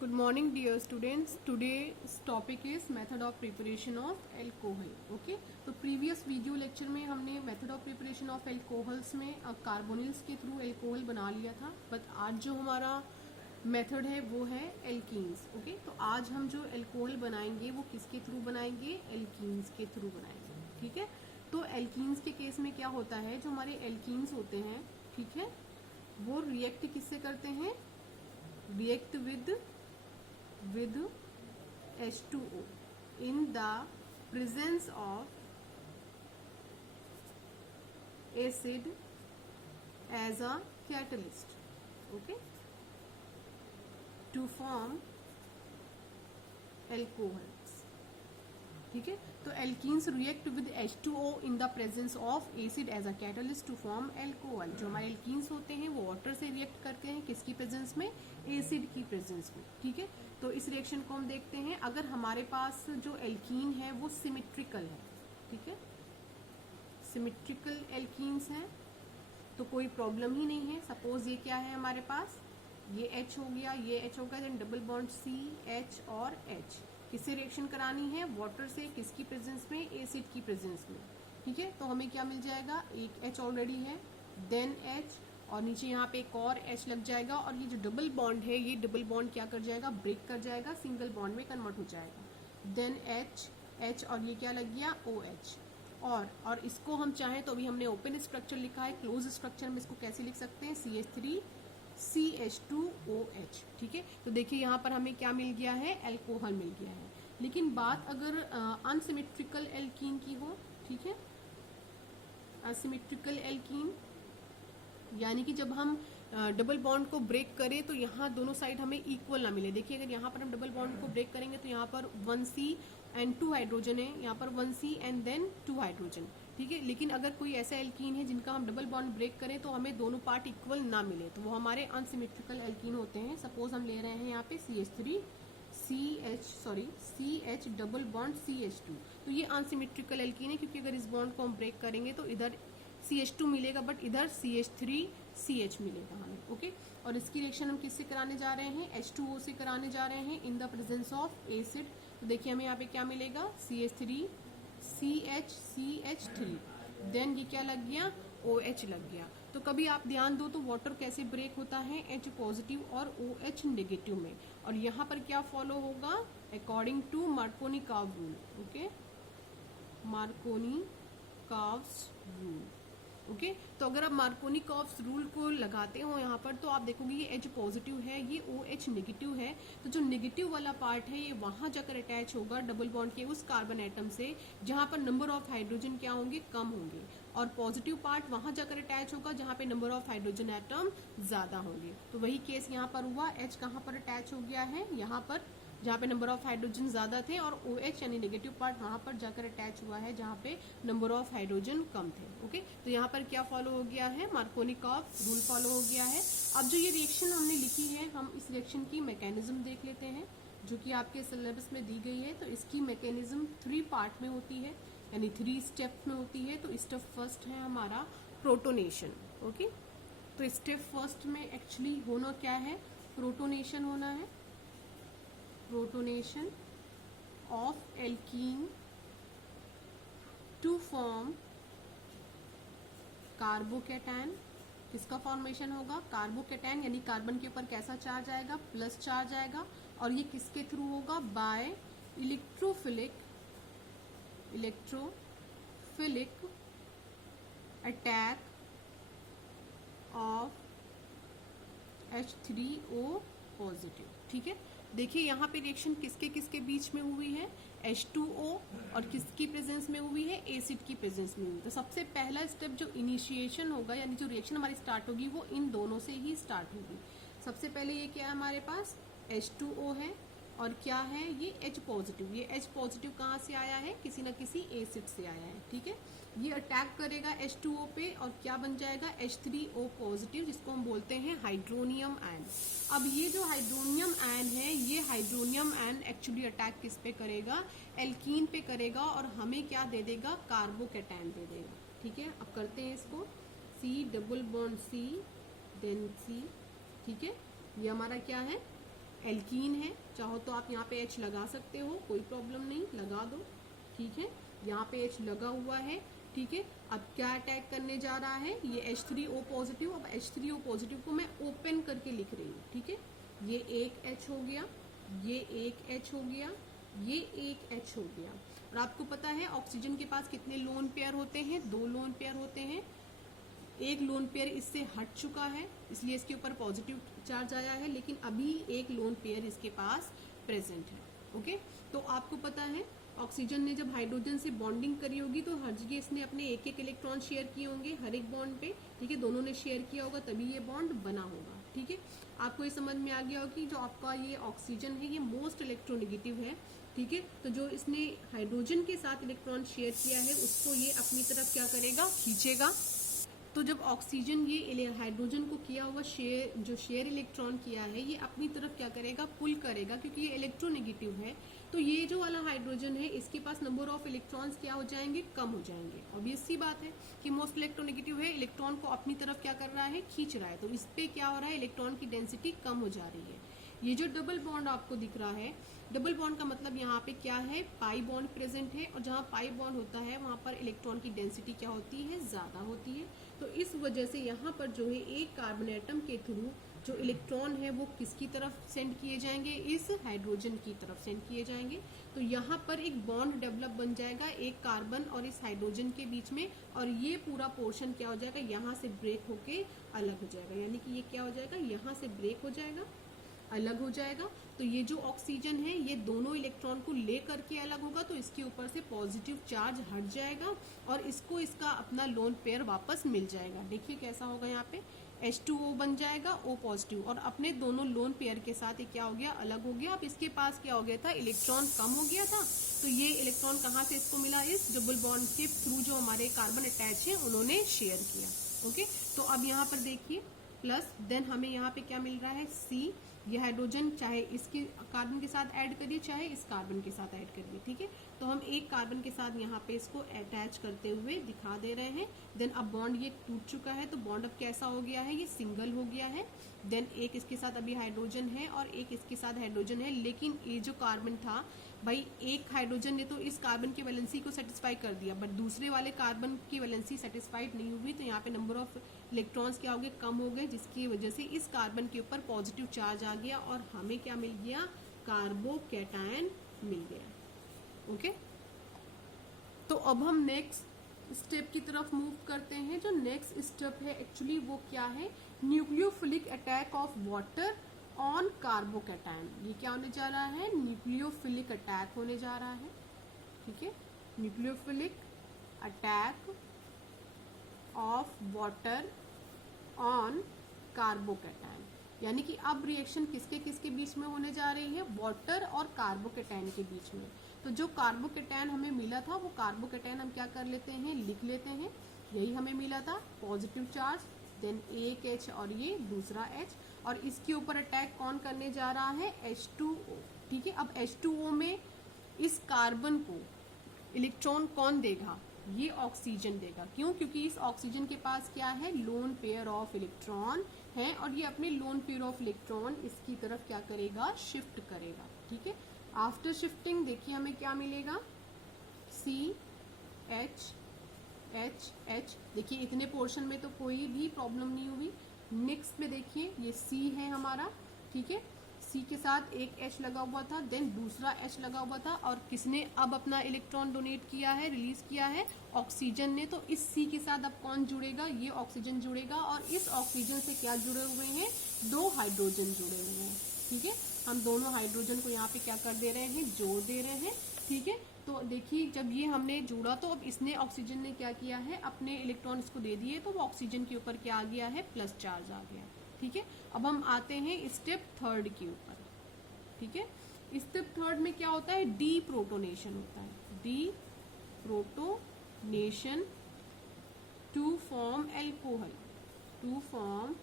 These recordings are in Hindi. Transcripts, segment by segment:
Good morning dear students. Today's topic is method of preparation of alcohol. Okay, तो previous video lecture में हमने method of preparation of alcohols में कार्बोनिल्स के थ्रू alcohol बना लिया था, बट आज जो हमारा मेथड है वो है एल्कीन्स. ओके, तो आज हम जो अल्कोहल बनाएंगे वो किसके थ्रू बनाएंगे? एल्कीन्स के थ्रू बनाएंगे. ठीक है, तो एल्कीन्स के केस में क्या होता है, जो हमारे एल्कीन्स होते हैं, ठीक है, वो रिएक्ट किससे करते हैं? React with H2O in the presence of acid as a catalyst. Okay, to form alcohols. ठीक है, तो alkenes react with H2O in the presence of acid as a catalyst to form alcohol. जो हमारे एल्कीन्स होते हैं वो वाटर से रिएक्ट करते हैं, किसकी प्रेजेंस में? एसिड की प्रेजेंस में. ठीक है, तो इस रिएक्शन को हम देखते हैं. अगर हमारे पास जो एल्कीन है वो सिमेट्रिकल है, ठीक है, सिमेट्रिकल एल्कीन्स हैं तो कोई प्रॉब्लम ही नहीं है. सपोज ये क्या है हमारे पास, ये H हो गया, ये H हो गया, देन डबल बॉन्ड CH और H. किससे रिएक्शन करानी है? वाटर से. किसकी प्रेजेंस में? एसिड की प्रेजेंस में. ठीक है, तो हमें क्या मिल जाएगा? एक H ऑलरेडी है, देन H, और नीचे यहाँ पे एक और H लग जाएगा, और ये जो डबल बॉन्ड है ये डबल बॉन्ड क्या कर जाएगा? ब्रेक कर जाएगा, सिंगल बॉन्ड में कन्वर्ट हो जाएगा. देन H और ये क्या लग गया? OH. और इसको हम चाहें तो अभी हमने ओपन स्ट्रक्चर लिखा है, क्लोज स्ट्रक्चर में इसको कैसे लिख सकते हैं? CH3CH2OH. ठीक है, तो देखिए यहाँ पर हमें क्या मिल गया है? अल्कोहल मिल गया है. लेकिन बात अगर अनसिमेट्रिकल एल्कीन की हो, ठीक है, असिमेट्रिकल एल्कीन यानी कि जब हम डबल बॉन्ड को ब्रेक करें तो यहाँ दोनों साइड हमें इक्वल ना मिले. देखिए अगर यहाँ पर हम डबल बॉन्ड को ब्रेक करेंगे तो यहाँ पर 1C एंड 2 हाइड्रोजन है, यहाँ पर 1C एंड देन 2 हाइड्रोजन. ठीक है, लेकिन अगर कोई ऐसा एल्कीन है जिनका हम डबल बॉन्ड ब्रेक करें तो हमें दोनों पार्ट इक्वल ना मिले, तो वो हमारे अनसिमेट्रिकल एल्कीन होते हैं. सपोज हम ले रहे हैं यहाँ पे CH डबल बॉन्ड CH2, तो ये अनसिमेट्रिकल एल्कीन है, क्योंकि अगर इस बॉन्ड को हम ब्रेक करेंगे तो इधर CH2 मिलेगा बट इधर CH3CH मिलेगा हमें. ओके, और इसकी रिएक्शन हम किससे कराने जा रहे हैं? H2O से कराने जा रहे हैं इन द प्रेजेंस ऑफ एसिड. तो देखिए हमें यहाँ पे क्या मिलेगा? CH3 देन ये क्या लग गया? OH लग गया. तो कभी आप ध्यान दो तो वाटर कैसे ब्रेक होता है? H पॉजिटिव और OH नेगेटिव में. और यहाँ पर क्या फॉलो होगा? According to Markovnikov rule. Okay, Markovnikov's rule. Okay, तो अगर आप मार्कोनी-काव्स रूल को लगाते हो यहाँ पर तो आप देखोगे ये H पॉजिटिव है, ये OH नेगेटिव है, तो जो नेगेटिव वाला पार्ट है ये वहां जाकर अटैच होगा डबल बॉन्ड के उस कार्बन एटम से जहां पर नंबर ऑफ हाइड्रोजन क्या होंगे? कम होंगे. और पॉजिटिव पार्ट वहां जाकर अटैच होगा जहां पे नंबर ऑफ हाइड्रोजन एटम ज्यादा होंगे. तो वही केस यहाँ पर हुआ. H कहाँ पर अटैच हो गया है? यहाँ पर जहाँ पे नंबर ऑफ हाइड्रोजन ज्यादा थे, और OH यानी नेगेटिव पार्ट वहां पर जाकर अटैच हुआ है जहाँ पे नंबर ऑफ हाइड्रोजन कम थे. ओके, तो यहाँ पर क्या फॉलो हो गया है? मार्कोनी-काव रूल फॉलो हो गया है. अब जो ये रिएक्शन हमने लिखी है, हम इस रिएक्शन की मैकेनिज्म देख लेते हैं जो कि आपके सिलेबस में दी गई है. तो इसकी मैकेनिज्म 3 पार्ट में होती है, यानी 3 स्टेप में होती है. तो स्टेप फर्स्ट है हमारा प्रोटोनेशन. ओके, तो स्टेप फर्स्ट में एक्चुअली होना क्या है? प्रोटोनेशन होना है. Protonation of alkene to form carbocation. किसका फॉर्मेशन होगा? कार्बोकेटायन, यानी कार्बन के ऊपर कैसा चार्ज आएगा? प्लस चार्ज आएगा. और ये किसके थ्रू होगा? By electrophilic attack of H3O positive. ठीक है, देखिए यहाँ पे रिएक्शन किसके किसके बीच में हुई है? H2O और किसकी प्रेजेंस में हुई है? एसिड की प्रेजेंस में हुई. तो सबसे पहला स्टेप जो इनिशिएशन होगा, यानी जो रिएक्शन हमारी स्टार्ट होगी वो इन दोनों से ही स्टार्ट होगी. सबसे पहले ये क्या है हमारे पास? H2O है, और क्या है? ये H पॉजिटिव. ये H पॉजिटिव कहाँ से आया है? किसी न किसी एसिड से आया है. ठीक है, ये अटैक करेगा H2O पे और क्या बन जाएगा? H3O पॉजिटिव, जिसको हम बोलते हैं हाइड्रोनियम आयन. अब ये जो हाइड्रोनियम आयन है, ये हाइड्रोनियम आयन एक्चुअली अटैक किस पे करेगा? एल्कीन पे करेगा, और हमें क्या दे देगा? कार्बोकेटायन दे देगा. ठीक है, अब करते हैं इसको. C double bond C then C. ठीक है, ये हमारा क्या है? एल्कीन है, चाहो तो आप यहाँ पे H लगा सकते हो, कोई प्रॉब्लम नहीं, लगा दो, ठीक है। यहाँ पे H लगा हुआ है, ठीक है। अब क्या अटैक करने जा रहा है, ये H3O पॉजिटिव। अब H3O पॉजिटिव को मैं ओपन करके लिख रही हूँ, ठीक है। ये एक H हो गया, ये एक H हो गया, ये एक H हो गया। और आपको पता है ऑक्सीजन के पास कितने लोन पेयर होते हैं, 2 लोन पेयर होते हैं। एक लोन पेयर इससे हट चुका है, इसलिए इसके ऊपर पॉजिटिव चार्ज आया है, लेकिन अभी एक लोन पेयर इसके पास प्रेजेंट है। ओके, तो आपको पता है ऑक्सीजन ने जब हाइड्रोजन से बॉन्डिंग करी होगी तो हर जगह इसने अपने एक एक इलेक्ट्रॉन शेयर किए होंगे हर एक बॉन्ड पे, ठीक है। दोनों ने शेयर किया होगा तभी ये बॉन्ड बना होगा, ठीक है। आपको ये समझ में आ गया होगा कि जो आपका ये ऑक्सीजन है ये मोस्ट इलेक्ट्रोनेगेटिव है, ठीक है। तो जो इसने हाइड्रोजन के साथ इलेक्ट्रॉन शेयर किया है उसको ये अपनी तरफ क्या करेगा, खींचेगा। तो जब ऑक्सीजन ये हाइड्रोजन को किया हुआ शेयर इलेक्ट्रॉन किया है ये अपनी तरफ क्या करेगा, पुल करेगा, क्योंकि ये इलेक्ट्रोनेगेटिव है। तो ये जो वाला हाइड्रोजन है इसके पास नंबर ऑफ इलेक्ट्रॉन्स क्या हो जाएंगे, कम हो जाएंगे। ऑब्वियस सी बात है कि मोस्ट इलेक्ट्रोनेगेटिव है, इलेक्ट्रॉन को अपनी तरफ क्या कर रहा है, खींच रहा है। तो इस पे क्या हो रहा है, इलेक्ट्रॉन की डेंसिटी कम हो जा रही है। ये जो डबल बॉन्ड आपको दिख रहा है, डबल बॉन्ड का मतलब यहाँ पे क्या है, पाई बॉन्ड प्रेजेंट है, और जहाँ पाई बॉन्ड होता है वहां पर इलेक्ट्रॉन की डेंसिटी क्या होती है, ज्यादा होती है। तो इस वजह से यहाँ पर जो है एक कार्बन एटम के थ्रू जो इलेक्ट्रॉन है वो किसकी तरफ सेंड किए जाएंगे, इस हाइड्रोजन की तरफ सेंड किए जाएंगे। तो यहाँ पर एक बॉन्ड डेवलप बन जाएगा एक कार्बन और इस हाइड्रोजन के बीच में, और ये पूरा पोर्शन क्या हो जाएगा, यहाँ से ब्रेक होके अलग हो जाएगा। यानी कि ये क्या हो जाएगा, यहाँ से ब्रेक हो जाएगा, अलग हो जाएगा। तो ये जो ऑक्सीजन है ये दोनों इलेक्ट्रॉन को ले करके अलग होगा, तो इसके ऊपर से पॉजिटिव चार्ज हट जाएगा और इसको इसका अपना लोन पेयर वापस मिल जाएगा। देखिए कैसा होगा, यहाँ पे H2O बन जाएगा, O पॉजिटिव, और अपने दोनों लोन पेयर के साथ ये क्या हो गया, अलग हो गया। अब इसके पास क्या हो गया था, इलेक्ट्रॉन कम हो गया था, तो ये इलेक्ट्रॉन कहाँ से इसको मिला, इस डबल बॉन्ड के थ्रू जो हमारे कार्बन अटैच है उन्होंने शेयर किया। ओके, तो अब यहाँ पर देखिए प्लस, देन हमें यहाँ पे क्या मिल रहा है, C। ये हाइड्रोजन चाहे इसके कार्बन के साथ ऐड करिए चाहे इस कार्बन के साथ ऐड करिए, ठीक है। तो हम एक कार्बन के साथ यहाँ पे इसको अटैच करते हुए दिखा दे रहे हैं। देन अब बॉन्ड ये टूट चुका है, तो बॉन्ड अब कैसा हो गया है, ये सिंगल हो गया है। देन एक इसके साथ अभी हाइड्रोजन है और एक इसके साथ हाइड्रोजन है, लेकिन ये जो कार्बन था भाई, एक हाइड्रोजन ने तो इस कार्बन की वैलेंसी को सेटिस्फाई कर दिया, बट दूसरे वाले कार्बन की वैलेंसी सेटिस्फाइड नहीं हुई। तो यहाँ पे नंबर ऑफ इलेक्ट्रॉन्स क्या हो गए, कम हो गए, जिसकी वजह से इस कार्बन के ऊपर पॉजिटिव चार्ज आ गया और हमें क्या मिल गया, कार्बोकैटायन मिल गया। ओके, तो अब हम नेक्स्ट स्टेप की तरफ मूव करते हैं। जो नेक्स्ट स्टेप है एक्चुअली वो क्या है, nucleophilic attack of water on carbocation. ये क्या होने जा रहा है, न्यूक्लियोफिलिक अटैक होने जा रहा है, ठीक है। Nucleophilic attack of water on carbocation, यानी कि अब रिएक्शन किसके किसके बीच में होने जा रही है, वाटर और कार्बोकैटायन के बीच में। तो जो कार्बोकैटायन हमें मिला था वो कार्बोकैटायन हम क्या कर लेते हैं, लिख लेते हैं। यही हमें मिला था, पॉजिटिव चार्ज, देन एक H और ये दूसरा H, और इसके ऊपर अटैक कौन करने जा रहा है, H2O, ठीक है। अब H2O में इस कार्बन को इलेक्ट्रॉन कौन देगा, ये ऑक्सीजन देगा। क्यों, क्योंकि इस ऑक्सीजन के पास क्या है, लोन पेयर ऑफ इलेक्ट्रॉन है, और ये अपने लोन पेयर ऑफ इलेक्ट्रॉन इसकी तरफ क्या करेगा, शिफ्ट करेगा, ठीक है। आफ्टर शिफ्टिंग देखिए हमें क्या मिलेगा, C H H H। देखिए इतने पोर्शन में तो कोई भी प्रॉब्लम नहीं हुई। नेक्स्ट में देखिए ये C है हमारा, ठीक है। C के साथ एक H लगा हुआ था, देन दूसरा H लगा हुआ था, और किसने अब अपना इलेक्ट्रॉन डोनेट किया है, रिलीज किया है, ऑक्सीजन ने। तो इस C के साथ अब कौन जुड़ेगा, ये ऑक्सीजन जुड़ेगा, और इस ऑक्सीजन से क्या जुड़े हुए हैं, 2 हाइड्रोजन जुड़े हुए हैं, ठीक है। हम दोनों हाइड्रोजन को यहाँ पे क्या कर दे रहे हैं, जोड़ दे रहे हैं, ठीक है। तो देखिए जब ये हमने जोड़ा तो अब इसने ऑक्सीजन ने क्या किया है, अपने इलेक्ट्रॉन इसको दे दिए, तो वो ऑक्सीजन के ऊपर क्या आ गया है, प्लस चार्ज आ गया, ठीक है। अब हम आते हैं स्टेप थर्ड के ऊपर, ठीक है। स्टेप थर्ड में क्या होता है, डी प्रोटोनेशन होता है, deprotonation to form alcohol, to form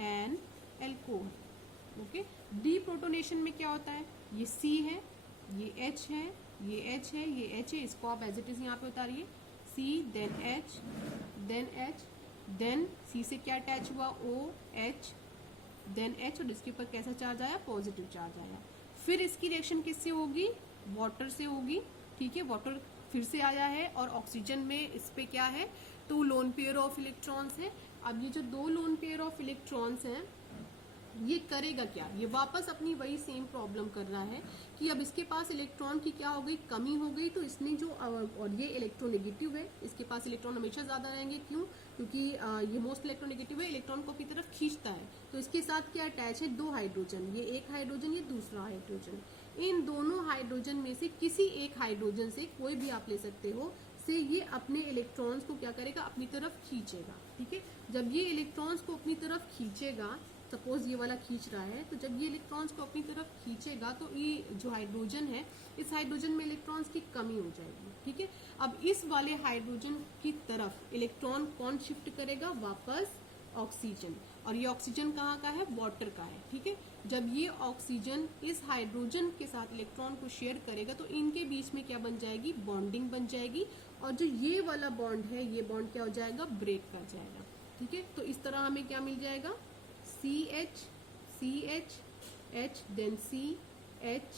an alcohol. Okay, deprotonation में क्या होता है, ये C है, ये H है, ये H है, ये H है, इसको आप एज इट इज यहाँ पे उतारिए, C then H then H, then C से क्या अटैच हुआ, O H देन H, और इसके ऊपर कैसा चार्ज आया, पॉजिटिव चार्ज आया। फिर इसकी रिएक्शन किससे होगी, वाटर से होगी, ठीक है, वाटर फिर से आया है, और ऑक्सीजन में इस पे क्या है, 2 लोन पेयर ऑफ इलेक्ट्रॉन्स है। अब ये जो 2 लोन पेयर ऑफ इलेक्ट्रॉन्स हैं, ये करेगा क्या, ये वापस अपनी वही सेम प्रॉब्लम कर रहा है कि अब इसके पास इलेक्ट्रॉन की क्या हो गई, कमी हो गई। तो इसने जो और ये इलेक्ट्रोनेगेटिव है, इसके पास इलेक्ट्रॉन हमेशा ज्यादा रहेंगे, क्यों, क्योंकि ये मोस्ट इलेक्ट्रोनेगेटिव है, इलेक्ट्रॉन को अपनी तरफ खींचता है। तो इसके साथ क्या अटैच है, 2 हाइड्रोजन, ये एक हाइड्रोजन, ये दूसरा हाइड्रोजन। इन दोनों हाइड्रोजन में से किसी एक हाइड्रोजन से, कोई भी आप ले सकते हो, से ये अपने इलेक्ट्रॉन्स को क्या करेगा, अपनी तरफ खींचेगा, ठीक है। जब ये इलेक्ट्रॉन्स को अपनी तरफ खींचेगा, सपोज ये वाला खींच रहा है, तो जब ये इलेक्ट्रॉन्स को अपनी तरफ खींचेगा तो ये जो हाइड्रोजन है, इस हाइड्रोजन में इलेक्ट्रॉन्स की कमी हो जाएगी, ठीक है। अब इस वाले हाइड्रोजन की तरफ इलेक्ट्रॉन कौन शिफ्ट करेगा, वापस ऑक्सीजन, और ये ऑक्सीजन कहाँ का है, वाटर का है, ठीक है। जब ये ऑक्सीजन इस हाइड्रोजन के साथ इलेक्ट्रॉन को शेयर करेगा तो इनके बीच में क्या बन जाएगी, बॉन्डिंग बन जाएगी, और जो ये वाला बॉन्ड है, ये बॉन्ड क्या हो जाएगा, ब्रेक कर जाएगा, ठीक है। तो इस तरह हमें क्या मिल जाएगा, CH CH H then CH,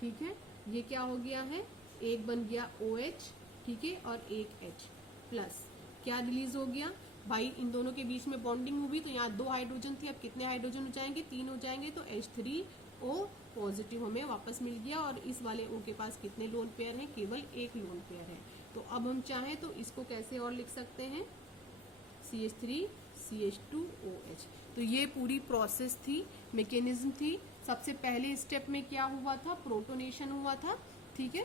ठीक है। ये क्या हो गया है, एक बन गया OH, ठीक है, और एक H प्लस, क्या रिलीज हो गया भाई, इन दोनों के बीच में बॉन्डिंग हुई, तो यहाँ 2 हाइड्रोजन थे, अब कितने हाइड्रोजन हो जाएंगे, 3 हो जाएंगे, तो H3O पॉजिटिव हमें वापस मिल गया। और इस वाले O के पास कितने लोन पेयर हैं, केवल एक लोन पेयर है। तो अब हम चाहें तो इसको कैसे और लिख सकते हैं, CH3 CH2OH। तो ये पूरी प्रोसेस थी, मैकेनिज्म थी। सबसे पहले स्टेप में क्या हुआ था, प्रोटोनेशन हुआ था, ठीक है।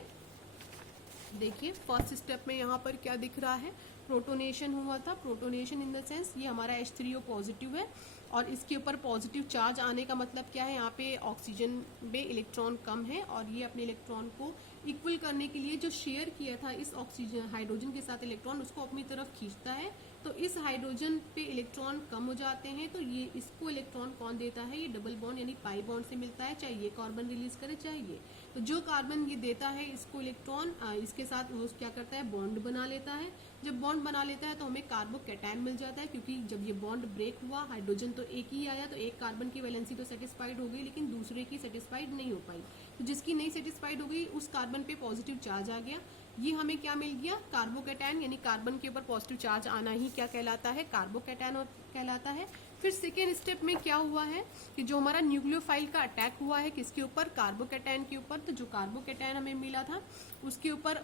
देखिए फर्स्ट स्टेप में यहाँ पर क्या दिख रहा है, प्रोटोनेशन हुआ था। प्रोटोनेशन इन द सेंस ये हमारा H3O पॉजिटिव है, और इसके ऊपर पॉजिटिव चार्ज आने का मतलब क्या है, यहाँ पे ऑक्सीजन में इलेक्ट्रॉन कम है, और ये अपने इलेक्ट्रॉन को इक्वल करने के लिए जो शेयर किया था इस ऑक्सीजन हाइड्रोजन के साथ इलेक्ट्रॉन, उसको अपनी तरफ खींचता है। तो इस हाइड्रोजन पे इलेक्ट्रॉन कम हो जाते हैं, तो ये इसको इलेक्ट्रॉन कौन देता है, ये डबल बॉन्ड यानी पाई बॉन्ड से मिलता है, चाहे ये कार्बन रिलीज करे चाहे ये। तो जो कार्बन ये देता है इसको इलेक्ट्रॉन, इसके साथ वो क्या करता है, बॉन्ड बना लेता है। जब बॉन्ड बना लेता है तो हमें कार्बोकैटायन मिल जाता है, क्योंकि जब ये बॉन्ड ब्रेक हुआ, हाइड्रोजन तो एक ही आया, तो एक कार्बन की वैलेंसी तो सेटिस्फाइड हो गई, लेकिन दूसरे की सेटिस्फाइड नहीं हो पाई। तो जिसकी नहीं सेटिस्फाइड हो गई, उस कार्बन पे पॉजिटिव चार्ज आ गया, ये हमें क्या मिल गया, कार्बोकैटायन, यानी कार्बन के ऊपर पॉजिटिव चार्ज आना ही क्या कहलाता है, कार्बोकैटायन कहलाता है। फिर सेकेंड स्टेप में क्या हुआ है कि जो हमारा न्यूक्लियोफाइल का अटैक हुआ है, किसके ऊपर, कार्बोकैटायन के ऊपर। तो जो कार्बोकैटायन हमें मिला था उसके ऊपर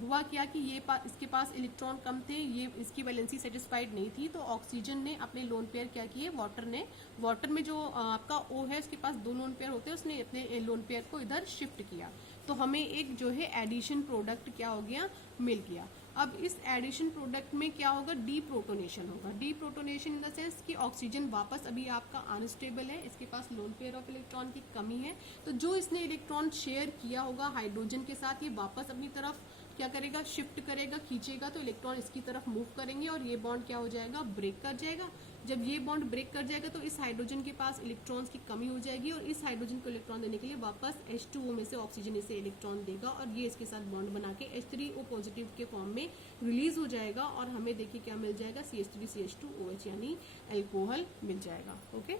हुआ क्या कि ये इसके पास इलेक्ट्रॉन कम थे, ये इसकी वैलेंसी सेटिस्फाइड नहीं थी, तो ऑक्सीजन ने अपने लोन पेयर क्या किए, वाटर में जो आपका O है उसके पास 2 लोन पेयर होते हैं, उसने अपने लोन पेयर को इधर शिफ्ट किया, तो हमें एक जो है एडिशन प्रोडक्ट क्या हो गया, मिल गया। अब इस एडिशन प्रोडक्ट में क्या होगा, डीप्रोटोनेशन होगा। डीप्रोटोनेशन इन द सेंस कि ऑक्सीजन वापस अभी आपका अनस्टेबल है, इसके पास लोन पेयर ऑफ इलेक्ट्रॉन की कमी है, तो जो इसने इलेक्ट्रॉन शेयर किया होगा हाइड्रोजन के साथ, ये वापस अपनी तरफ क्या करेगा, शिफ्ट करेगा, खींचेगा, तो इलेक्ट्रॉन इसकी तरफ मूव करेंगे, और ये बॉन्ड क्या हो जाएगा, ब्रेक कर जाएगा। जब ये बॉन्ड ब्रेक कर जाएगा तो इस हाइड्रोजन के पास इलेक्ट्रॉन्स की कमी हो जाएगी, और इस हाइड्रोजन को इलेक्ट्रॉन देने के लिए वापस H2O में से ऑक्सीजन इसे इलेक्ट्रॉन देगा, और ये इसके साथ बॉन्ड बना के H3O पॉजिटिव के फॉर्म में रिलीज हो जाएगा, और हमें देखिए क्या मिल जाएगा, CH3 CH2OH यानी एल्कोहल मिल जाएगा। ओके,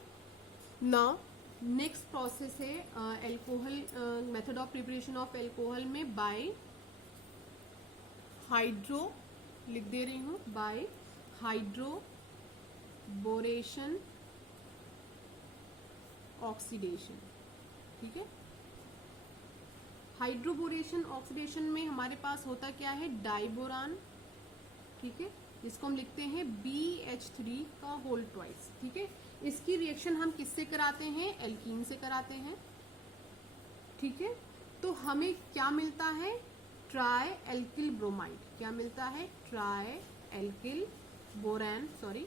नाउ नेक्स्ट प्रोसेस है alcohol, method of preparation of alcohol में बाय हाइड्रो, लिख दे रही हूँ, बाय हाइड्रोबोरेशन ऑक्सीडेशन, ठीक है। हाइड्रोबोरेशन ऑक्सीडेशन में हमारे पास होता क्या है, डाइबोरान, ठीक है, जिसको हम लिखते हैं BH3 का होल ट्वाइस, ठीक है। इसकी रिएक्शन हम किससे कराते हैं, एल्कीन से कराते हैं, ठीक है। तो हमें क्या मिलता है, ट्राई एल्किल ब्रोमाइड, क्या मिलता है, ट्राई एल्किल बोरेन, सॉरी।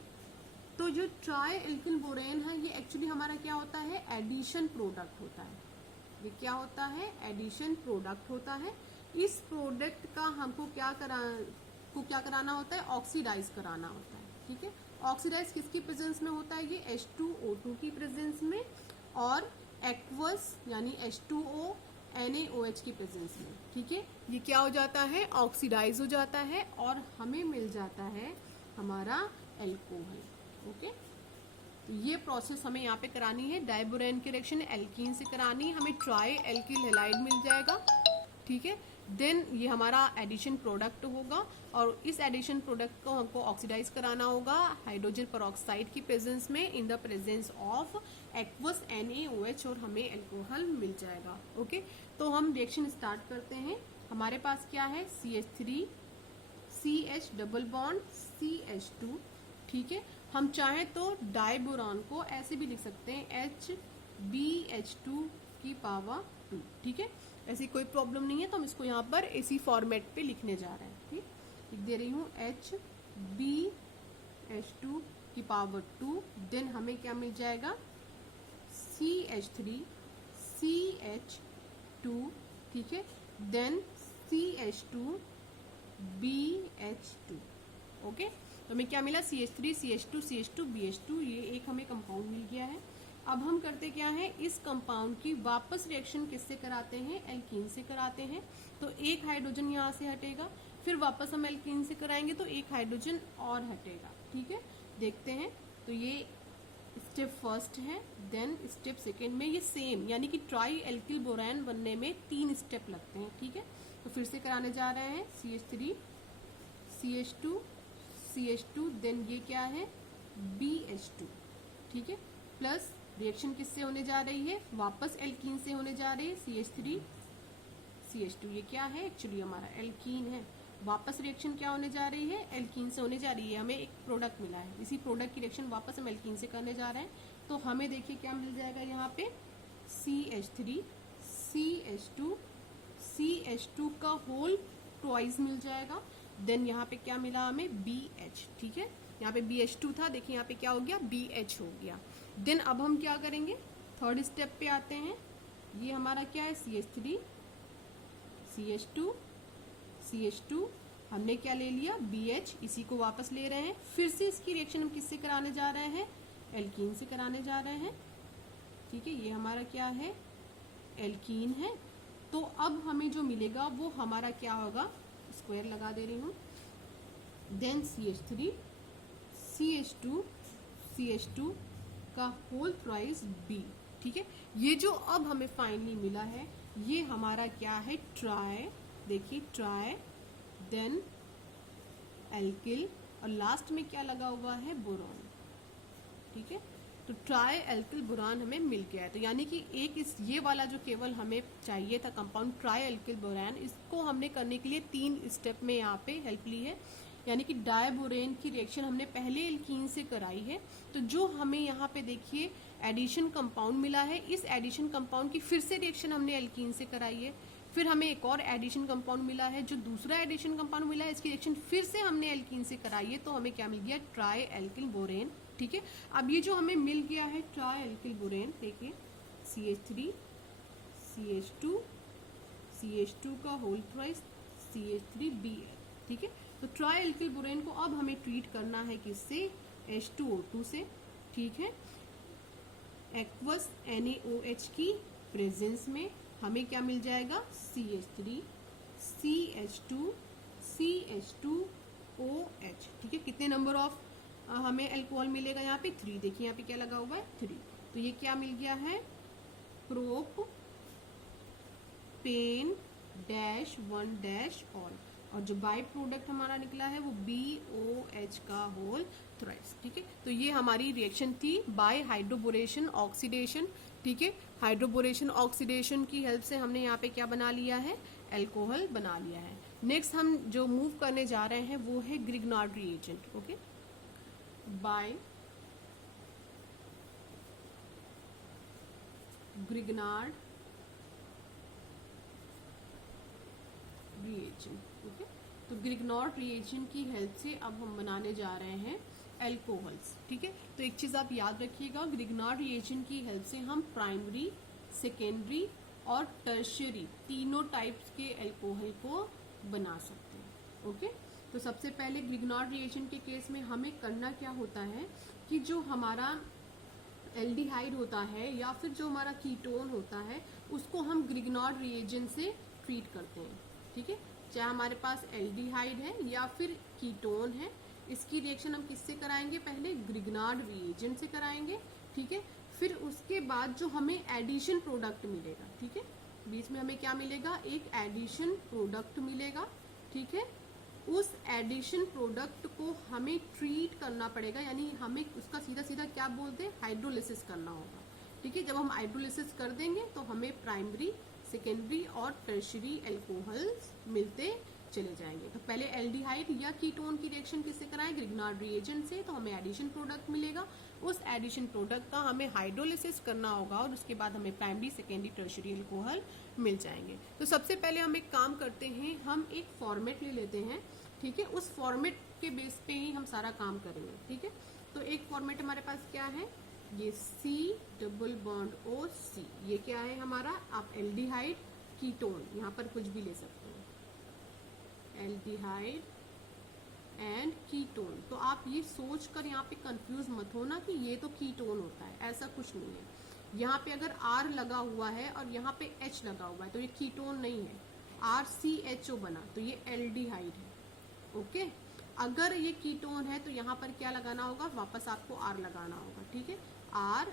तो जो ट्राई एल्किल बोरेन है, ये एक्चुअली हमारा क्या होता है, एडिशन प्रोडक्ट होता है। ये क्या होता है, एडिशन प्रोडक्ट होता है। इस प्रोडक्ट का हमको क्या कराना होता है, ऑक्सीडाइज कराना होता है, ठीक है। ऑक्सीडाइज किसकी प्रेजेंस में होता है, ये H2O2 की प्रेजेंस में, और एक्वस यानी H2O NaOH की प्रेजेंस में, ठीक है। ये क्या हो जाता है, ऑक्सीडाइज हो जाता है, और हमें मिल जाता है हमारा एल्कोहल। ओके, तो ये प्रोसेस हमें यहाँ पे करानी है, डाइबोरेन की रिएक्शन एल्कीन से करानी है, हमें ट्राई एल्किल हैलाइड मिल जाएगा, ठीक है। देन ये हमारा एडिशन प्रोडक्ट होगा और इस एडिशन प्रोडक्ट को हमको ऑक्सीडाइज कराना होगा हाइड्रोजन पेरोक्साइड की प्रेजेंस में इन the presence of aqueous NaOH और हमें अल्कोहल मिल जाएगा। ओके, तो हम रिएक्शन स्टार्ट करते हैं। हमारे पास क्या है, CH3 CH double bond CH2, ठीक है। हम चाहें तो डाइबोरॉन को ऐसे भी लिख सकते हैं HbH2 की पावर 2, ठीक है। ऐसी कोई प्रॉब्लम नहीं है, तो हम इसको यहाँ पर इसी फॉर्मेट पे लिखने जा रहे हैं, ठीक। लिख दे रही हूँ HbH2 की पावर 2, देन हमें क्या मिल जाएगा CH3 CH2, ठीक है, देन CH2 BH2। ओके, तो हमें क्या मिला, CH3 CH2 CH2 BH2, ये एक हमें कंपाउंड मिल गया है। अब हम करते क्या है, इस कंपाउंड की वापस रिएक्शन किससे कराते हैं, एल्कीन से कराते हैं। तो एक हाइड्रोजन यहाँ से हटेगा, फिर वापस हम एल्कीन से कराएंगे तो एक हाइड्रोजन और हटेगा, ठीक है। देखते हैं, तो ये स्टेप फर्स्ट है, देन स्टेप सेकेंड में ये सेम, यानी कि ट्राई एल्किल बोरान बनने में 3 स्टेप लगते हैं, ठीक है। तो फिर से कराने जा रहे हैं, CH3 CH2 CH2, देन ये क्या है BH2, ठीक है, प्लस रिएक्शन किससे होने जा रही है, वापस एल्कीन से होने जा रही है, CH3 CH2, ये क्या है, एक्चुअली हमारा एल्कीन है। वापस रिएक्शन क्या होने जा रही है, एल्कीन से होने जा रही है, हमें एक प्रोडक्ट मिला है, इसी प्रोडक्ट की रिएक्शन वापस हम एल्कीन से करने जा रहे हैं। तो हमें देखिए क्या मिल जाएगा यहाँ पे, CH3 CH2 CH2 का होल ट्वाइस मिल जाएगा, देन यहाँ पे क्या मिला हमें BH, ठीक है। यहाँ पे BH2 था, देखिए यहाँ पे क्या हो गया, BH हो गया। देन अब हम क्या करेंगे, थर्ड स्टेप पे आते हैं। ये हमारा क्या है, CH3 CH2 CH2, हमने क्या ले लिया, BH, इसी को वापस ले रहे हैं। फिर से इसकी रिएक्शन हम किससे कराने जा रहे हैं, एल्कीन से कराने जा रहे हैं, ठीक है। ये हमारा क्या है, एल्कीन है। तो अब हमें जो मिलेगा वो हमारा क्या होगा, स्क्वायर लगा दे रही हूँ, देन CH3 CH2 CH2 का होल थ्राइस B, ठीक है। ये जो अब हमें फाइनली मिला है, ये हमारा क्या है, ट्राई, देखिए ट्राई, देन एल्किल, और लास्ट में क्या लगा हुआ है, बोरॉन, ठीक है। तो ट्राई एल्किल बोरान हमें मिल गया है। तो यानी कि एक इस ये वाला जो केवल हमें चाहिए था कंपाउंड ट्राई एल्किल बोरान, इसको हमने करने के लिए 3 स्टेप में यहाँ पे हेल्प ली है। यानी कि डायबोरेन की रिएक्शन हमने पहले एल्कीन से कराई है, तो जो हमें यहाँ पे देखिए एडिशन कंपाउंड मिला है, इस एडिशन कंपाउंड की फिर से रिएक्शन हमने एल्कीन से कराई है। फिर हमें एक और एडिशन कंपाउंड मिला है, जो दूसरा एडिशन कंपाउंड मिला है, इसकी रिएक्शन फिर से हमने एल्कीन से कराई है, तो हमें क्या मिल गया, ट्राई एल्किल बोरेन, ठीक है। अब ये जो हमें मिल गया है ट्राई एल्किल बोरेन, देखिए CH3 CH2 CH2 का होल ट्वाइस CH3 BH, ठीक है। तो ट्राई एल्किल बोरेन को अब हमें ट्रीट करना है किससे, H2O2 से, ठीक है। एक्वस NaOH की प्रेजेंस में हमें क्या मिल जाएगा, CH3 CH2 CH2OH, ठीक है। कितने नंबर ऑफ हमें अल्कोहल मिलेगा यहाँ पे, 3, देखिए यहाँ पे क्या लगा हुआ है, 3। तो ये क्या मिल गया है, propan dash 1 dash ol, और जो बाई प्रोडक्ट हमारा निकला है वो BOH का होल थ्राइस, ठीक है। तो ये हमारी रिएक्शन थी बाय हाइड्रोबोरेशन ऑक्सीडेशन, ठीक है। हाइड्रोबोरेशन ऑक्सीडेशन की हेल्प से हमने यहाँ पे क्या बना लिया है, अल्कोहल बना लिया है। नेक्स्ट हम जो मूव करने जा रहे हैं वो है Grignard reagent, okay. By Grignard reagent, okay. तो ग्रिग्नार्ड रिएजेंट की हेल्प से अब हम बनाने जा रहे हैं अल्कोहल्स, ठीक है। तो एक चीज आप याद रखिएगा, ग्रिग्नार्ड रिएजेंट की हेल्प से हम प्राइमरी, सेकेंडरी और टर्शियरी तीनों टाइप्स के अल्कोहल को बना सकते हैं, ओके। तो सबसे पहले ग्रिग्नार्ड रिएजेंट के केस में हमें करना क्या होता है कि जो हमारा एल्डिहाइड होता है या फिर जो हमारा कीटोन होता है, उसको हम ग्रिग्नार्ड रिएजेंट से ट्रीट करते हैं, ठीक है। चाहे हमारे पास एल्डिहाइड है या फिर कीटोन है, इसकी रिएक्शन हम किससे कराएंगे, पहले ग्रिग्नार्ड रिएजेंट से कराएंगे, ठीक है। फिर उसके बाद जो हमें एडिशन प्रोडक्ट मिलेगा, ठीक है, बीच में हमें क्या मिलेगा, एक एडिशन प्रोडक्ट मिलेगा, ठीक है। उस एडिशन प्रोडक्ट को हमें ट्रीट करना पड़ेगा, यानी हमें उसका सीधा सीधा क्या बोलते हैं, हाइड्रोलिसिस करना होगा, ठीक है। जब हम हाइड्रोलिसिस कर देंगे तो हमें प्राइमरी, सेकेंडरी और टर्शियरी अल्कोहल्स मिलते चले जाएंगे। तो पहले एल्डिहाइड या कीटोन की रिएक्शन किससे कराएं, ग्रिग्नार्ड रिएजेंट से, तो हमें एडिशन प्रोडक्ट मिलेगा। उस एडिशन प्रोडक्ट का हमें हाइड्रोलिसिस करना होगा और उसके बाद हमें प्राइमरी, सेकेंडरी, टर्शियरी अल्कोहल मिल जाएंगे। तो सबसे पहले हम एक काम करते हैं, हम एक फॉर्मेट ले लेते हैं, ठीक है। उस फॉर्मेट के बेस पे ही हम सारा काम करेंगे, ठीक है। तो एक फॉर्मेट हमारे पास क्या है, ये C double bond O C, ये क्या है हमारा, आप एल्डिहाइड कीटोन यहाँ पर कुछ भी ले सकते हैं, एल्डिहाइड एंड कीटोन। तो आप ये सोच कर यहाँ पे कंफ्यूज मत होना कि ये तो कीटोन होता है, ऐसा कुछ नहीं है। यहाँ पे अगर R लगा हुआ है और यहाँ पे H लगा हुआ है तो ये कीटोन नहीं है, RCHO बना तो ये एल्डिहाइड है, ओके। अगर ये कीटोन है तो यहाँ पर क्या लगाना होगा, वापस आपको R लगाना होगा, ठीक है, R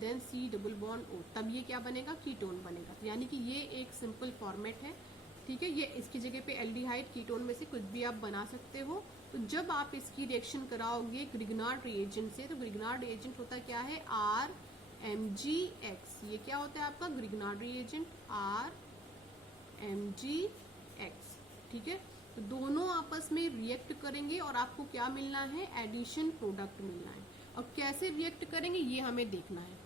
then C double bond O, तब ये क्या बनेगा, कीटोन बनेगा। तो यानी कि ये एक सिंपल फॉर्मेट है, ठीक है। ये इसकी जगह पे एल्डिहाइड कीटोन में से कुछ भी आप बना सकते हो। तो जब आप इसकी रिएक्शन कराओगे ग्रिग्नार्ड रिएजेंट से, तो ग्रिग्नार्ड रिएजेंट होता क्या है, RMgX, ये क्या होता है आपका ग्रिग्नार्ड रिएजेंट, RMgX, ठीक है। तो दोनों आपस में रिएक्ट करेंगे और आपको क्या मिलना है, एडिशन प्रोडक्ट मिलना है। और कैसे रिएक्ट करेंगे ये हमें देखना है।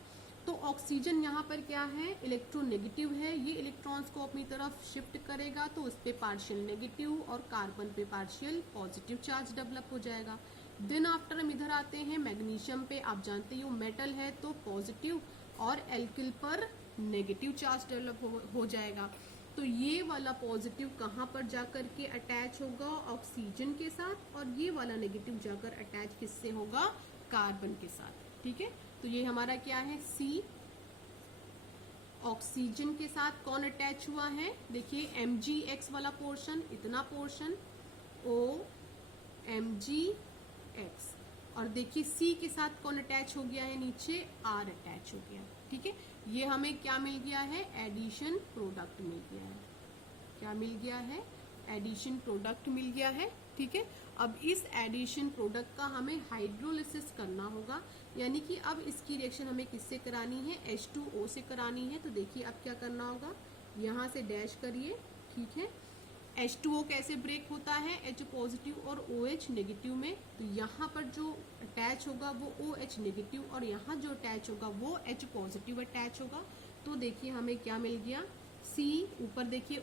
तो ऑक्सीजन यहाँ पर क्या है, इलेक्ट्रोनेगेटिव है, ये इलेक्ट्रॉन्स को अपनी तरफ शिफ्ट करेगा तो उस पे पार्शियल नेगेटिव और कार्बन पे पार्शियल पॉजिटिव चार्ज डेवलप हो जाएगा। देन आफ्टर हम इधर आते हैं मैग्नीशियम पे, आप जानते हो मेटल है तो पॉजिटिव और एल्किल पर नेगेटिव चार्ज डेवलप हो जाएगा। तो ये वाला पॉजिटिव कहाँ पर जाकर के अटैच होगा, ऑक्सीजन के साथ, और ये वाला नेगेटिव जाकर अटैच किससे होगा, कार्बन के साथ, ठीक है। तो ये हमारा क्या है, C ऑक्सीजन के साथ कौन अटैच हुआ है, देखिए Mgx वाला पोर्शन, इतना पोर्शन O Mgx, और देखिए C के साथ कौन अटैच हो गया है, नीचे R अटैच हो गया, ठीक है। ये हमें क्या मिल गया है, एडिशन प्रोडक्ट मिल गया है, क्या मिल गया है, एडिशन प्रोडक्ट मिल गया है, ठीक है। अब इस एडिशन प्रोडक्ट का हमें हाइड्रोलिसिस करना होगा, यानी कि अब इसकी रिएक्शन हमें किससे करानी है, H2O से करानी है। तो देखिए अब क्या करना होगा, यहाँ से डैश करिए, ठीक है। H2O कैसे ब्रेक होता है, H पॉजिटिव और OH नेगेटिव में, तो यहाँ पर जो अटैच होगा वो OH नेगेटिव और यहाँ जो अटैच होगा वो H पॉजिटिव अटैच होगा। तो देखिए हमें क्या मिल गया, C ऊपर देखिए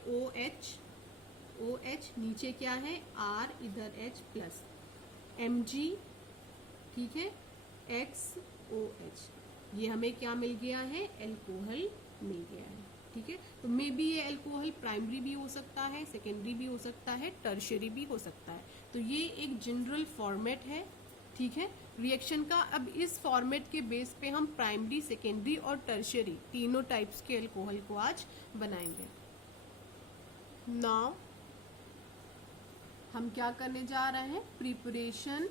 OH नीचे क्या है R, इधर H प्लस Mg, ठीक है, XOH, ये हमें क्या मिल गया है, एल्कोहल मिल गया है, ठीक है। तो मे बी ये एल्कोहल प्राइमरी भी हो सकता है, सेकेंडरी भी हो सकता है, टर्शियरी भी हो सकता है। तो ये एक जनरल फॉर्मेट है, ठीक है, रिएक्शन का। अब इस फॉर्मेट के बेस पे हम प्राइमरी, सेकेंडरी और टर्शियरी तीनों टाइप्स के अल्कोहल को आज बनाएंगे। नाउ हम क्या करने जा रहे हैं, preparation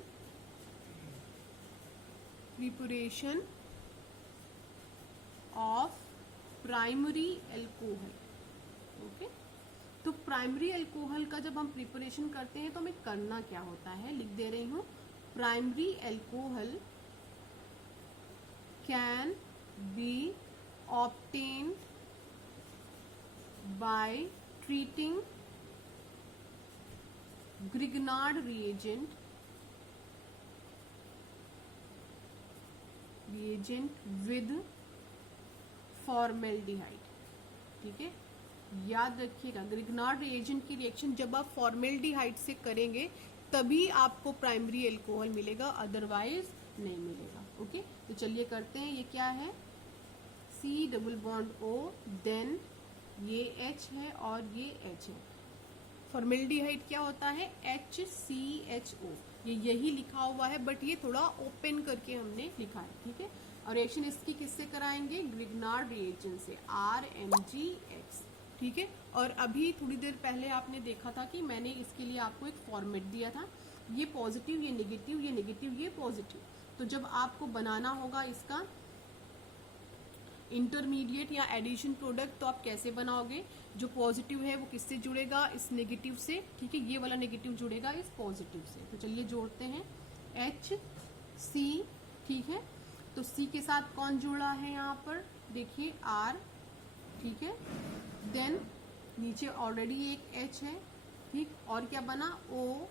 of primary alcohol, okay. तो प्राइमरी अल्कोहल का जब हम प्रिपरेशन करते हैं तो हमें करना क्या होता है, लिख दे रही हूँ, primary alcohol can be obtained by treating Grignard reagent with formaldehyde, ठीक है। याद रखिएगा ग्रिग्नार्ड रिएजेंट की रिएक्शन जब आप फॉर्मेल्डिहाइड से करेंगे तभी आपको प्राइमरी अल्कोहल मिलेगा, अदरवाइज नहीं मिलेगा, ओके। तो चलिए करते हैं, ये क्या है, C double bond O, then ये H है और ये H है। फॉर्मेल्डिहाइड क्या होता है, HCHO, ये यही लिखा हुआ है बट ये थोड़ा ओपन करके हमने लिखा है, ठीक है। और रिएक्शन इसकी किससे कराएंगे, ग्रिग्नार्ड रिएजेंट से, RMgX, ठीक है। और अभी थोड़ी देर पहले आपने देखा था कि मैंने इसके लिए आपको एक फॉर्मेट दिया था, ये पॉजिटिव, ये नेगेटिव, ये नेगेटिव, ये पॉजिटिव। तो जब आपको बनाना होगा इसका इंटरमीडिएट या एडिशन प्रोडक्ट, तो आप कैसे बनाओगे? जो पॉजिटिव है वो किससे जुड़ेगा? इस नेगेटिव से, ठीक है। ये वाला नेगेटिव जुड़ेगा इस पॉजिटिव से। तो चलिए जोड़ते हैं, एच सी, ठीक है। तो सी के साथ कौन जुड़ा है यहाँ पर? देखिए आर, ठीक है। देन नीचे ऑलरेडी एक एच है, ठीक। और क्या बना? ओ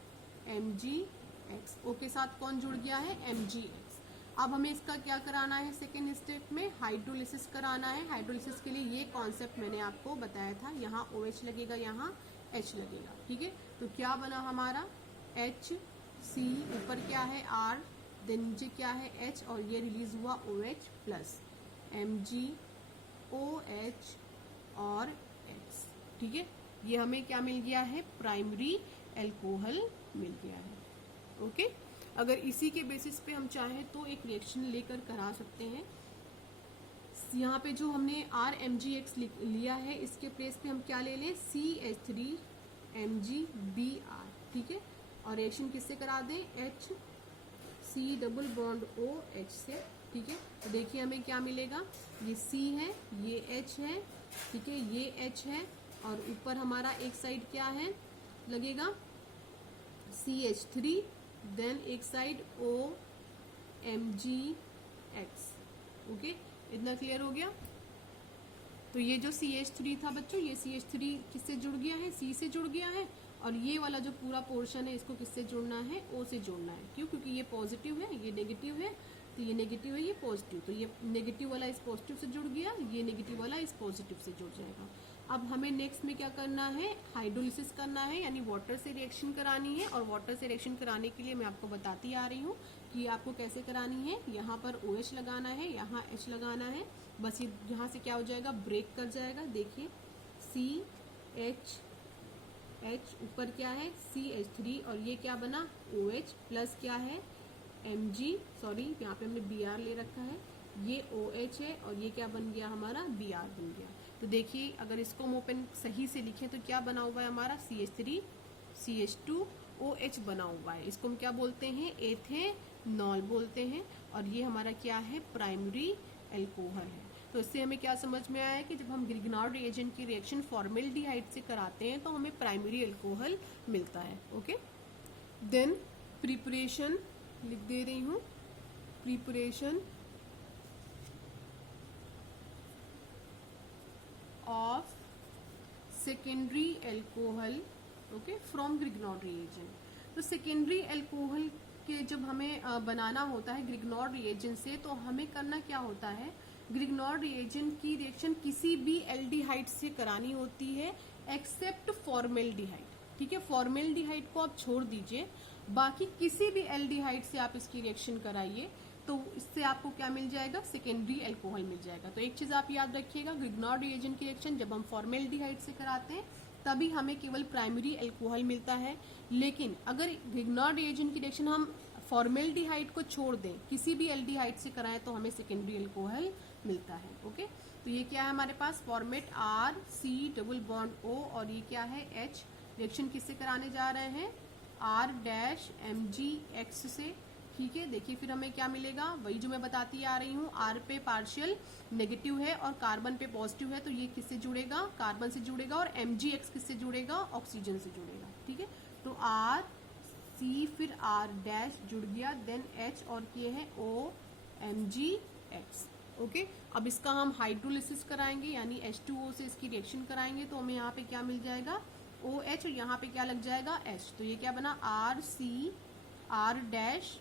एम जी एक्स। ओ के साथ कौन जुड़ गया है? M G X. अब हमें इसका क्या कराना है? सेकेंड स्टेप में हाइड्रोलिसिस कराना है। हाइड्रोलिसिस के लिए ये कॉन्सेप्ट मैंने आपको बताया था। यहाँ ओ एच लगेगा, यहाँ एच लगेगा, ठीक है। तो क्या बना हमारा? एच सी, ऊपर क्या है? आर, देन नीचे क्या है? एच, और ये रिलीज हुआ O H plus M G O H और एक्स, ठीक है। ये हमें क्या मिल गया है? प्राइमरी एल्कोहल मिल गया है। ओके। अगर इसी के बेसिस पे हम चाहें तो एक रिएक्शन लेकर करा सकते हैं। यहाँ पे जो हमने आर एम जी एक्स लिया है, इसके प्लेस पे हम क्या ले लें? C H three M G B R, ठीक है। और रिएक्शन किससे करा दें? H C double bond O H से, ठीक है। तो देखिए हमें क्या मिलेगा? ये सी है, ये एच है, ठीक है, ये एच है, और ऊपर हमारा एक साइड क्या है लगेगा? सी एच थ्री, देन एक side O M G X. Okay, इतना क्लियर हो गया? तो ये जो सी एच थ्री था बच्चों, ये सी एच थ्री किससे जुड़ गया है? सी से जुड़ गया है। और ये वाला जो पूरा पोर्शन है, इसको किससे जोड़ना है? ओ से जोड़ना है। क्यों? क्योंकि ये पॉजिटिव है, ये नेगेटिव है, तो ये नेगेटिव है, ये पॉजिटिव, तो ये नेगेटिव वाला इस पॉजिटिव से जुड़ गया, ये नेगेटिव वाला इस पॉजिटिव से जुड़ जाएगा। अब हमें नेक्स्ट में क्या करना है? हाइड्रोलिसिस करना है, यानी वाटर से रिएक्शन करानी है। और वाटर से रिएक्शन कराने के लिए मैं आपको बताती आ रही हूँ कि आपको कैसे करानी है। यहाँ पर OH लगाना है, यहाँ H लगाना है। बस ये यहाँ से क्या हो जाएगा? ब्रेक कर जाएगा। देखिए CH, ऊपर क्या है? CH3, और ये क्या बना? OH प्लस क्या है? Mg, सॉरी यहाँ पे हमने Br ले रखा है, ये OH है, और ये क्या बन गया हमारा? Br बन गया। तो देखिए अगर इसको हम ओपन सही से लिखें तो क्या बना हुआ है हमारा? CH3 CH2 OH बना हुआ है। इसको हम क्या बोलते हैं? एथेनॉल बोलते हैं। और ये हमारा क्या है? प्राइमरी एल्कोहल है। तो इससे हमें क्या समझ में आया कि जब हम ग्रिग्नार्ड रिएजेंट की रिएक्शन फॉर्मेल्डिहाइड से कराते हैं तो हमें प्राइमरी एल्कोहल मिलता है। ओके, देन प्रिपरेशन लिख दे रही हूँ, preparation of secondary alcohol, okay, from Grignard reagent. तो सेकेंडरी एल्कोहल के जब हमें बनाना होता है ग्रिग्नार्ड रिएजेंट से, तो हमें करना क्या होता है? ग्रिग्नार्ड रिएजेंट की रिएक्शन किसी भी एल्डिहाइड से करानी होती है एक्सेप्ट फॉर्मेल्डिहाइड, ठीक है। फॉर्मेल्डिहाइड को आप छोड़ दीजिए, बाकी किसी भी एल्डिहाइड से आप इसकी रिएक्शन कराइए तो इससे आपको क्या मिल जाएगा? सेकेंडरी एल्कोहल मिल जाएगा। तो एक चीज आप याद रखिएगा, ग्रिग्नार्ड रिएजेंट की रिएक्शन जब हम फॉर्मेल्डिहाइड से कराते हैं तभी हमें केवल प्राइमरी एल्कोहल मिलता है। लेकिन अगर ग्रिग्नार्ड रिएजेंट की रिएक्शन हम फॉर्मेल्डिहाइड को छोड़ दें, किसी भी एल्डिहाइड से कराएं, तो हमें सेकेंडरी एल्कोहल मिलता है। ओके, तो ये क्या है हमारे पास? Format R C double bond O, और ये क्या है? एच। रिएक्शन किससे कराने जा रहे हैं? R dash M G X से, ठीक है। देखिए फिर हमें क्या मिलेगा? वही जो मैं बताती आ रही हूँ, आर पे पार्शियल नेगेटिव है और कार्बन पे पॉजिटिव है, तो ये किससे जुड़ेगा? कार्बन से जुड़ेगा। और MgX किससे जुड़ेगा? ऑक्सीजन से जुड़ेगा, ठीक है। तो आर सी फिर आर डैश जुड़ गया, देन एच, और ये है ओ MgX। ओके, अब इसका हम हाइड्रोलिसिस कराएंगे, यानी H2O से इसकी रिएक्शन कराएंगे, तो हमें यहाँ पे क्या मिल जाएगा? OH, और यहाँ पे क्या लग जाएगा? H। तो ये क्या बना? R C R dash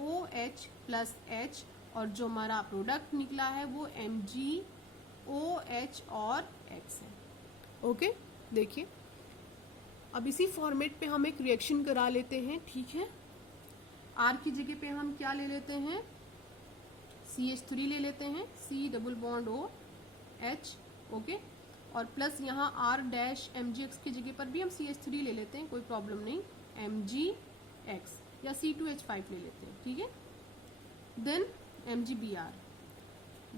OH plus H, और जो हमारा प्रोडक्ट निकला है वो MgOH और X है। ओके, देखिए अब इसी फॉर्मेट पे हम एक रिएक्शन करा लेते हैं, ठीक है। R की जगह पे हम क्या ले लेते हैं? CH3 ले लेते हैं, C double bond O H, okay, और प्लस यहाँ R डैश MgX की जगह पर भी हम CH3 ले लेते हैं, कोई प्रॉब्लम नहीं, MgX, या C2H5 ले लेते हैं, ठीक है। देन MgBr,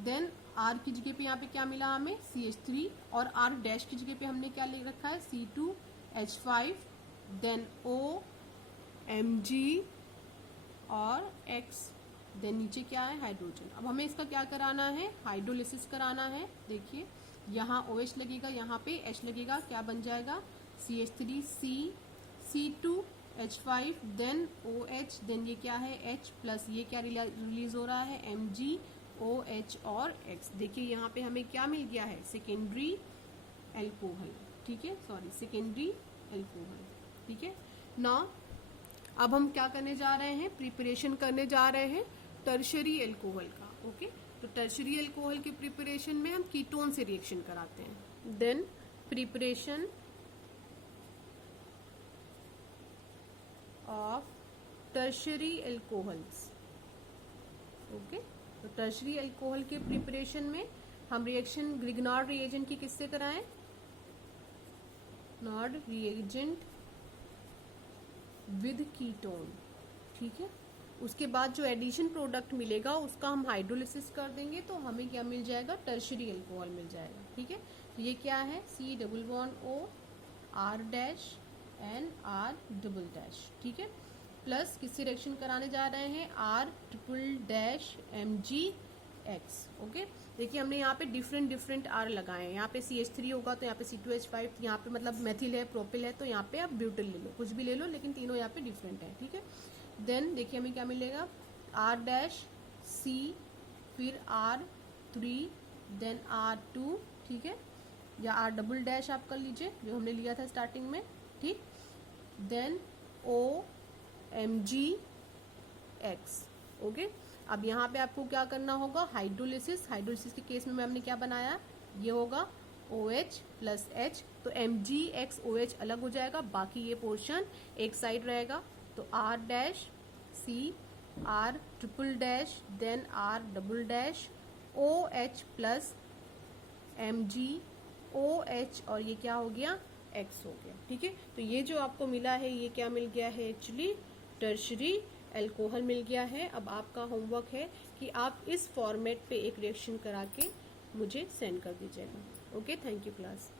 देन R की जगह पे यहाँ पे क्या मिला हमें? CH3, और R डैश की जगह पे हमने क्या ले रखा है? C2H5, देन O Mg और X, देन नीचे क्या है हाइड्रोजन। अब हमें इसका क्या कराना है, हाइड्रोलिसिस कराना है। देखिए यहाँ OH लगेगा, यहाँ पे H लगेगा, क्या बन जाएगा CH3C, C2H5, then OH, then ये क्या है H प्लस ये क्या रिलीज हो रहा है MgOH और X। देखिए यहाँ पे हमें क्या मिल गया है, सेकेंडरी एल्कोहल, ठीक है, सॉरी सेकेंडरी एल्कोहल, ठीक है ना। अब हम क्या करने जा रहे हैं, प्रिपरेशन करने जा रहे हैं टर्शरी एल्कोहल का। ओके, तो टर्शरी एल्कोहल के प्रिपरेशन में हम कीटोन से रिएक्शन कराते हैं। Then preparation of tertiary alcohols. Okay, तो टर्शरी एल्कोहल के प्रिपरेशन में हम रिएक्शन ग्रिग्नार्ड रिएजेंट की किससे कराएं, नॉर्ड रिएजेंट विद कीटोन, ठीक है। उसके बाद जो एडिशन प्रोडक्ट मिलेगा उसका हम हाइड्रोलिसिस कर देंगे, तो हमें क्या मिल जाएगा, टर्शरी एल्कोहल मिल जाएगा, ठीक है। तो ये क्या है, C+O R-N ठीक है, प्लस किससे रिएक्शन कराने जा रहे हैं, R-MgX। ओके, देखिए हमने यहाँ पे डिफरेंट R लगाए हैं, यहाँ पे CH3 होगा तो यहाँ पे C2H5, यहाँ पे मतलब मेथिल है, प्रोपिल है, तो यहाँ पे आप ब्यूटिल ले लो, कुछ भी ले लो, लेकिन तीनों यहाँ पे डिफरेंट है, ठीक है। देन देखिए हमें क्या मिलेगा, R-C, फिर R3, देन R2, ठीक है, या R" आप कर लीजिए जो हमने लिया था स्टार्टिंग में, ठीक। Then OMgX। ओके, अब यहाँ पे आपको क्या करना होगा, हाइड्रोलिसिस। हाइड्रोलिसिस के केस में हमने क्या बनाया, ये होगा OH प्लस H, तो MgX OH अलग हो जाएगा, बाकी ये पोर्शन एक साइड रहेगा, तो R-C, R', then R" OH plus MgOH, और ये क्या हो गया, X हो गया, ठीक है। तो ये जो आपको मिला है ये क्या मिल गया है, एक्चुअली टर्शरी एल्कोहल मिल गया है। अब आपका होमवर्क है कि आप इस फॉर्मेट पे एक रिएक्शन करा के मुझे सेंड कर दीजिएगा। Okay, thank you class.